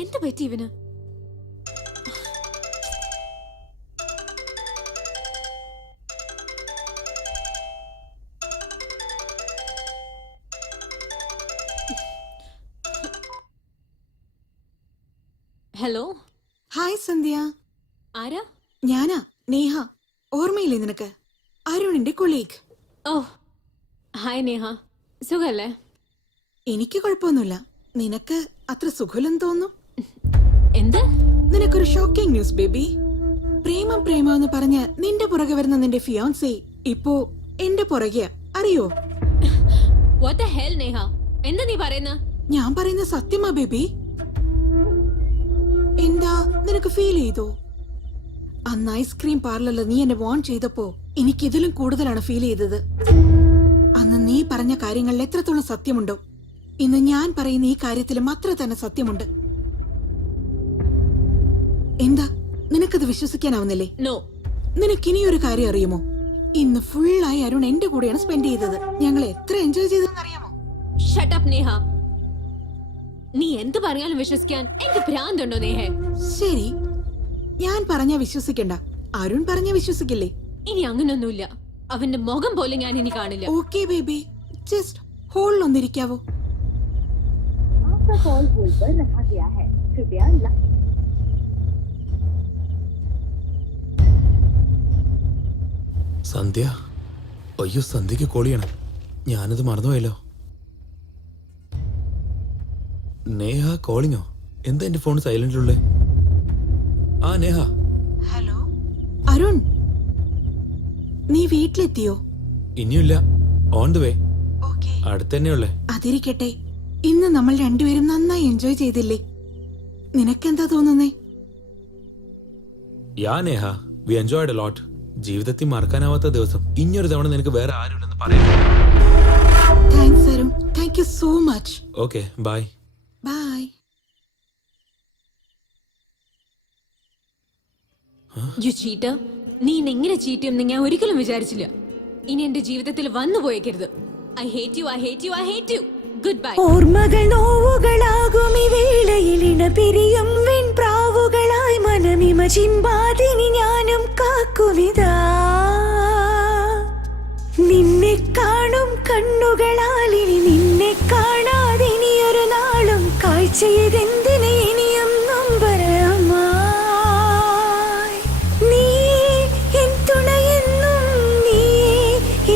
എന്ത് പറ്റി ഇവന്? ഹലോ. ഹായ് സന്ധ്യ. ആരാ? ഞാനാ നേഹ. ഓർമ്മയില്ലേ നിനക്ക്? അരുണിന്റെ കൊളീഗ്. ഓ ഹായ് നേഹ, സുഖല്ലേ? എനിക്ക് കുഴപ്പമൊന്നുമില്ല. നിനക്ക് അത്ര സുഖമില്ലെന്ന് തോന്നുന്നു. എന്ത്? നിനക്കൊരു ഷോക്കിംഗ് ന്യൂസ് ബേബി. പ്രേമം പ്രേമം എന്ന് പറഞ്ഞ് നിന്റെ പുറകെ വരുന്ന നിന്റെ ഫിയോൻസി ഇപ്പോ എന്റെ പുറകെയാ, അറിയോ? What the hell നേഹ, എന്താ നീ പറയുന്ന? ഞാൻ പറയുന്ന സത്യമാ ബേബി. എന്താ നിനക്ക് ഫീൽ ചെയ്തോ? അന്ന് ഐസ്ക്രീം പാർലറിൽ നീ എന്നെ വാൺ ചെയ്തപ്പോ എനിക്ക് ഇതിലും കൂടുതലാണ് ഫീൽ ചെയ്തത്. അന്ന് നീ പറഞ്ഞ കാര്യങ്ങളിൽ എത്രത്തോളം സത്യമുണ്ടോ, ഇന്ന് ഞാൻ പറയുന്ന ഈ കാര്യത്തിലും അത്ര തന്നെ സത്യമുണ്ട്. എന്താ നിനക്കത് വിശ്വസിക്കാനാവുന്നില്ലേ? നോ. നിനക്കിനിയൊരു കാര്യം അറിയുമോ? ഇന്ന് ഫുള്ളായി അരുൺ എന്റെ കൂടെയാണ് സ്പെൻഡ് ചെയ്തത്. ഞങ്ങൾ എത്ര എൻജോയ് ചെയ്തെന്ന് അറിയാമോ? Shut up Neha. നീ എന്ത് പറഞ്ഞാലും വിശ്വസിക്കാൻ എനിക്ക് ഭ്രാന്തുണ്ടോ നേഹേ? ശരി, ഞാൻ പറഞ്ഞാ വിശ്വസിക്കണ്ട, അരുൺ പറഞ്ഞാ വിശ്വസിക്കില്ലേ? ഇനി അങ്ങനൊന്നുമില്ല. അവന്റെ മുഖം പോലും ഞാൻ ഇനി കാണില്ല. ഓക്കേ ബേബി, ജസ്റ്റ് ഹോൾഡ് ഒന്നിരിക്കാവോ? സന്ധ്യ, അയ്യോ സന്ധ്യക്ക് കോളിയാണ്, ഞാനത് മറന്നുപോയല്ലോ. നേഹ കോളിങ്ങോ? എന്താ എന്റെ ഫോൺ സൈലന്റിലുള്ളേ? ആ നേഹ. ഹലോ അരുൺ, നീ വീട്ടിലെത്തിയോ? ഇനിയില്ല, ഓൺ ദ വേ. അടുത്തന്നെയുള്ളേ. അതിരിക്കട്ടെ, ഇന്ന് നമ്മൾ രണ്ടുപേരും നന്നായി എൻജോയ് ചെയ്തില്ലേ? നിനക്കെന്താ തോന്നുന്നേ? Yeah Neha, we enjoyed a lot. ജീവിതത്തിൽ മറക്കാനാവാത്ത ദിവസം. ഇനിയൊരു തവണ നിനക്ക് വേറെ ആരുമില്ലെന്ന് പറയാം. Thanks Arun, thank you so much. Okay, bye. Bye. You cheater. നീ എങ്ങനെ ചീറ്റ് ചെയ്യുമെന്ന് ഞാൻ ഒരിക്കലും വിചാരിച്ചില്ല. ഇനി എന്റെ ജീവിതത്തിൽ വന്നു പോയേക്കരുത്. I hate you, I hate you, I hate you. Good bye. ഓർമ്മകൾ നോവുകളാകും ഈ വേളയിൽ ഇണപിരിയും വെൺപ്രാവുകളായി മനമിമ ചിമ്പാതിനി ഞാനും കാക്കുവിതാ. നിന്നെ കാണും കണ്ണുകളാൽ ഇനി നിന്നെ കാണാതെ ഇനിയൊരു നാളും കാഴ്ചയതെന്തിന് ഇനിയും നൊമ്പരമായി. നീ എൻ തുണയെന്നും നീ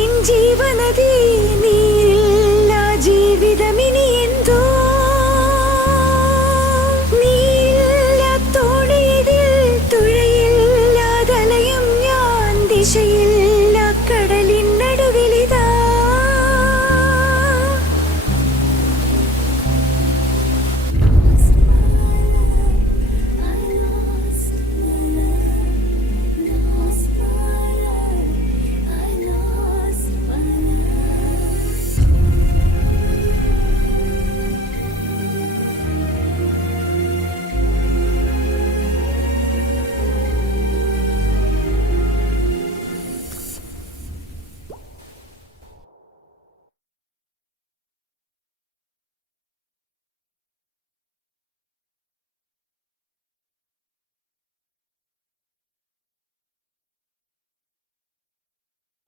എൻ ജീവനദി. നീയില്ല ജീവിതമിനി എന്തോ. നീയില്ല തോണിയിൽ തുഴയില്ലാതലയും ഞാൻ. ദിശയില്ല കടലിൻ നടുവിലിതാ.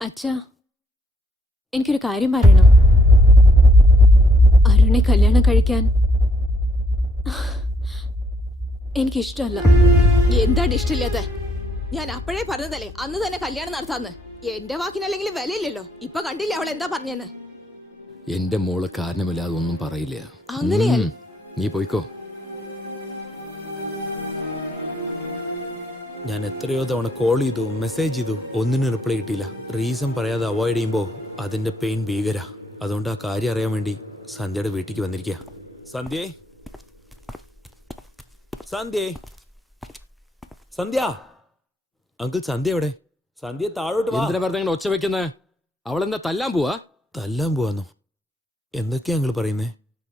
അച്ഛാ, എനിക്കൊരു കാര്യം പറയണം. അരുണെ കല്യാണം കഴിക്കാൻ എനിക്കിഷ്ടമല്ല. എന്താണ് ഇഷ്ടമില്ലാത്ത? ഞാൻ അപ്പോഴേ പറഞ്ഞതല്ലേ അന്ന് തന്നെ കല്യാണം നടത്താന്ന്. എന്റെ വാക്കിനല്ലെങ്കിൽ വിലയില്ലല്ലോ. ഇപ്പൊ കണ്ടില്ലേ അവൾ എന്താ പറഞ്ഞെന്ന്? എന്റെ മോള് കാരണമില്ലാതെ ഒന്നും പറയില്ല. അങ്ങനെയല്ല. നീ പോയിക്കോ. ഞാൻ എത്രയോ തവണ കോൾ ചെയ്തു, മെസ്സേജ് ചെയ്തു, ഒന്നിനും റിപ്ലൈ കിട്ടിയില്ല. റീസൺ പറയാതെ അവോയ്ഡ് ചെയ്യുമ്പോ അതിന്റെ പെയിൻ ഭീകര. അതുകൊണ്ട് ആ കാര്യം അറിയാൻ വേണ്ടി സന്ധ്യയുടെ വീട്ടിലേക്ക് വന്നിരിക്കുക. സന്ധ്യേ, സന്ധ്യേ, സന്ധ്യ. അങ്കിൾ സന്ധ്യ എവിടെ? സന്ധ്യ താഴോട്ട് വാ. എന്തിനാ വെറുതെ ഒച്ച വെക്കുന്നേ? അവളെന്താ തല്ലാൻ പോവാ? തല്ലാൻ പോവാന്നോ? എന്തൊക്കെയാ അങ്കിൾ പറയുന്നേ?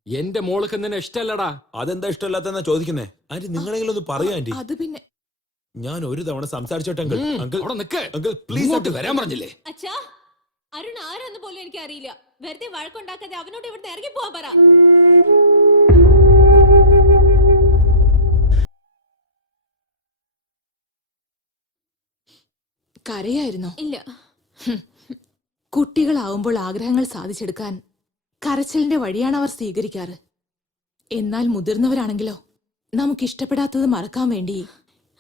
എന്റെ മോൾക്ക് നിന്നെ ഇഷ്ടല്ലടാ. അതെന്താ ഇഷ്ടമല്ലാത്തെന്നാ ചോദിക്കുന്നേ? ആന്റി നിങ്ങളെങ്കിലും ഒന്ന് പറയൂ ആന്റി. അത് പിന്നെ ഞാൻ ഒരു തവണ സംസാരിച്ചോട്ടെ അങ്കിൾ. അങ്കിൾ അവിടെ നിക്ക്. അങ്കിൾ പ്ലീസ് വരാൻ പറഞ്ഞില്ലേ? അച്ഛാ, അരുൺ ആരാന്ന് പോലും എനിക്ക് അറിയില്ല. വെറുതെ വഴക്കുണ്ടാക്കാതെ അവനോട് ഇവിടുന്ന് ഇറങ്ങി പോവാൻ പറ. കരയായിരുന്നോ? ഇല്ല. കുട്ടികളാവുമ്പോൾ ആഗ്രഹങ്ങൾ സാധിച്ചെടുക്കാൻ കരച്ചിലിന്റെ വഴിയാണ് അവർ സ്വീകരിക്കാറ്. എന്നാൽ മുതിർന്നവരാണെങ്കിലോ നമുക്ക് ഇഷ്ടപ്പെടാത്തത് മറക്കാൻ വേണ്ടി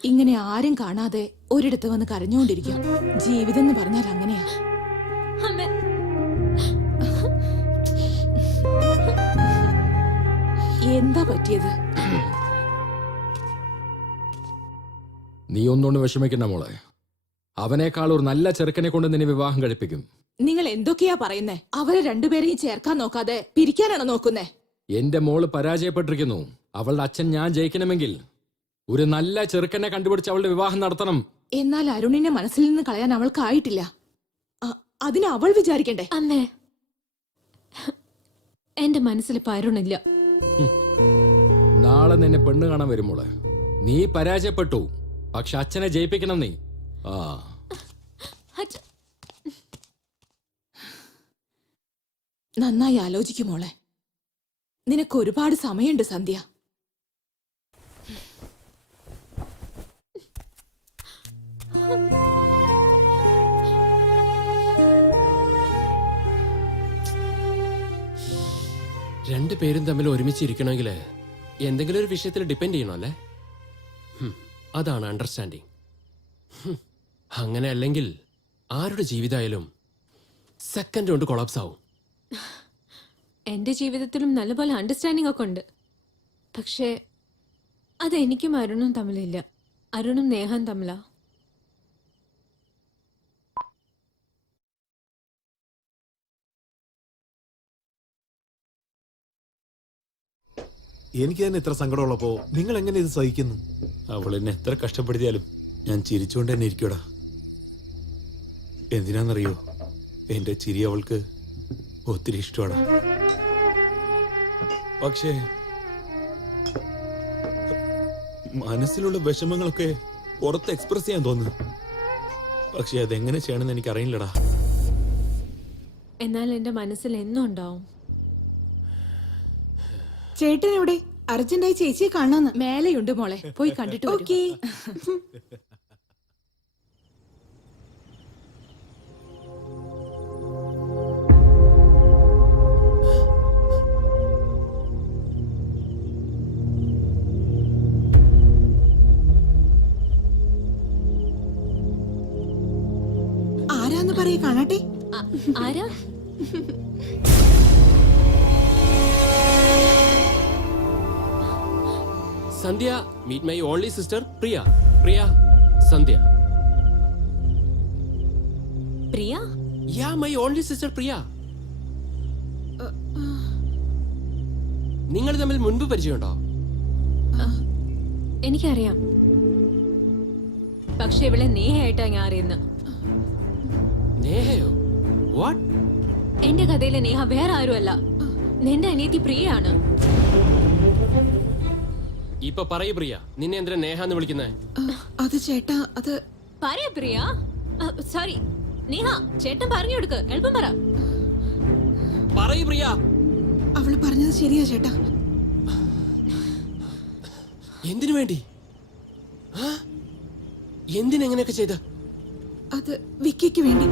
ഇങ്ങനെ ആരും കാണാതെ ഒരിടത്ത് വന്ന് കരഞ്ഞുകൊണ്ടിരിക്കും. ജീവിതം എന്ന് പറഞ്ഞാൽ അങ്ങനെയാ. അമ്മ, എന്താ പറ്റിയത്? നീ ഒന്നുകൊണ്ട് വിഷമിക്കണ്ട മോളെ. അവനേക്കാൾ ഒരു നല്ല ചെറുക്കനെ കൊണ്ട് നിന്നെ വിവാഹം കഴിപ്പിക്കും. നിങ്ങൾ എന്തൊക്കെയാ പറയുന്നേ? അവരെ രണ്ടുപേരെയും ചേർക്കാൻ നോക്കാതെ പിരിക്കാനാണോ നോക്കുന്നേ? എന്റെ മോള് പരാജയപ്പെട്ടിരിക്കുന്നു. അവളുടെ അച്ഛൻ ഞാൻ ജയിക്കണമെങ്കിൽ ഒരു നല്ല ചെറുക്കനെ കണ്ടുപിടിച്ച് അവളുടെ വിവാഹം നടത്തണം. എന്നാൽ അരുണിനെ മനസ്സിൽ നിന്ന് കളയാൻ അവൾക്കായിട്ടില്ല. അതിന് അവൾ വിചാരിക്കണ്ടേ? അമ്മേ, എന്റെ മനസ്സിൽ പരുണില്ല. നാളെ നിന്നെ പെണ്ണ് കാണാൻ വരും മോളെ. നീ പരാജയപ്പെട്ടു, പക്ഷെ അച്ഛനെ ജയിപ്പിക്കണം നീ. ആ, അച്ഛ- നന്നായി ആലോചിക്കും മോളെ. നിനക്ക് ഒരുപാട് സമയമുണ്ട് സന്ധ്യ. രണ്ടുപേരും തമ്മിൽ ഒരുമിച്ചിരിക്കണമെങ്കിൽ എന്തെങ്കിലും ഒരു വിഷയത്തിൽ ഡിപ്പെൻഡ് ചെയ്യണോ അല്ലേ? അതാണ് അണ്ടർസ്റ്റാൻഡിങ്. അങ്ങനെ അല്ലെങ്കിൽ ആരുടെ ജീവിതമായാലും സെക്കൻഡ് കൊണ്ട് കൊളാപ്സ് ആവും. എന്റെ ജീവിതത്തിലും നല്ലപോലെ അണ്ടർസ്റ്റാൻഡിംഗ് ഒക്കെ ഉണ്ട്. പക്ഷേ അത് എനിക്കും അരുണും തമ്മിലില്ല. അരുണും നേഹം തമ്മിലാ. എനിക്ക് തന്നെ ഇത്ര സങ്കടമുള്ളപ്പോ നിങ്ങൾ എങ്ങനെ ഇത് സഹിക്കുന്നു? അവൾ എന്നെ എത്ര കഷ്ടപ്പെടുത്തിയാലും ഞാൻ ചിരിച്ചുകൊണ്ട് തന്നെ ഇരിക്കൂടാ. എന്തിനാന്നറിയോ, എന്റെ ചിരി അവൾക്ക് ഒത്തിരി ഇഷ്ടമാണ്. പക്ഷേ മനസ്സിലുള്ള വിഷമങ്ങളൊക്കെ പുറത്ത് എക്സ്പ്രസ് ചെയ്യാൻ തോന്നുന്നു. പക്ഷെ അതെങ്ങനെ ചെയ്യണമെന്ന് എനിക്ക് അറിയില്ലടാ. എന്നാൽ എന്റെ മനസ്സിൽ എന്നും ഉണ്ടാവും. ചേട്ടൻ എവിടെ? അർജന്റായി ചേച്ചിയെ കാണാന്ന്. മേലെയുണ്ട് മോളെ, പോയി കണ്ടിട്ട് വരൂ. ഓക്കേ. ആരാന്ന് പറയേ, കാണട്ടെ. ആരാ? Sandhya, meet my only sister Priya. Priya, Sandhya. Priya? Yeah, my only sister Priya. നിങ്ങൾ തമ്മിൽ മുൻപ് പരിചയമുണ്ടോ? എനിക്കറിയാം. പക്ഷെ ഇവളെ നേഹയായിട്ടാ ഞാൻ അറിയുന്നത്. നേഹയോ? വാട്ട്? എന്റെ കഥയിലെ നേഹ വേറെ ആരുമല്ല, നിന്റെ അനിയത്തി പ്രിയയാണ്. ഇപ്പൊ പറയൂ പ്രിയ, നിന്നെ എന്തിനാ നേഹ എന്ന് വിളിക്കുന്നേ? അത് ചേട്ടാ, അത് പറയാ പ്രിയ. സോറി നേഹ, ചേട്ടൻ പറഞ്ഞു കൊടുക്ക്, എളുപ്പം പറ. പറയൂ പ്രിയ. അവള് പറഞ്ഞത് ശരിയാ ചേട്ടാ. എന്തിനു വേണ്ടി? എന്തിനെങ്ങനെയൊക്കെ ചെയ്ത? അത് വിക്കിക്ക് വേണ്ടി.